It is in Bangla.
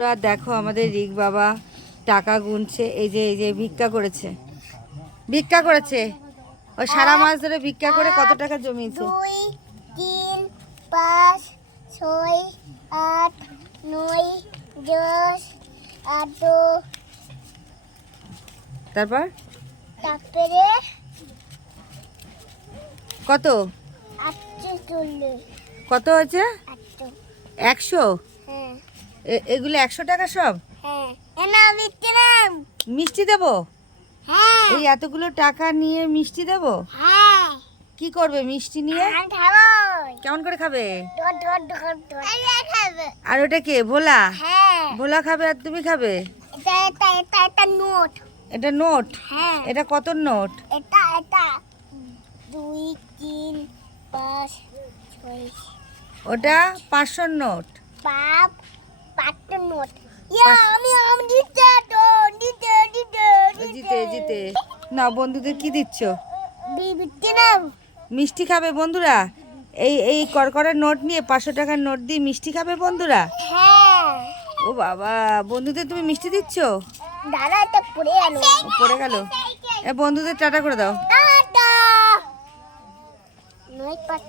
দেখো আমাদের রিক বাবা টাকা গুনছে। এই যে ভিক্ষা করেছে, ভিক্ষা করেছে। ওই সারা মাস ধরে ভিক্ষা করে কত টাকা জমিয়েছে? 2 3 5 6 8 9 10 11। তারপরে কত 48। কত হয়েছে? 100। হ্যাঁ এগুলো 100 টাকা সব? হ্যাঁ এনা মিষ্টি নাম। মিষ্টি দেবো? হ্যাঁ এই এতগুলো টাকা নিয়ে মিষ্টি দেবো? হ্যাঁ কি করবে মিষ্টি নিয়ে? আমি খাবো। কেমন করে খাবে? ডট ডট ডট ডট আমি খাবো। আর ওটা কে? ভোলা? হ্যাঁ ভোলা খাবে আর তুমি খাবে? এটা নোট। এটা নোট? হ্যাঁ এটা কত নোট? এটা 2 3 5 6 ওটা 500 নোট। পাপ পাট্ট নোট। ইয়া আমি দিতে তো দিতে জিতে জিতে না, বন্ধুদের কি দিচ্ছ? বিবিতে নাম। মিষ্টি খাবে বন্ধুরা? এই করকরের নোট নিয়ে 500 টাকার নোট দিয়ে মিষ্টি খাবে বন্ধুরা? হ্যাঁ ও বাবা, বন্ধুদের তুমি মিষ্টি দিচ্ছ? দাদা এটা পড়ে গেল। পড়ে গেল। বন্ধুদের টাটা করে দাও। টাটা নয় পাট।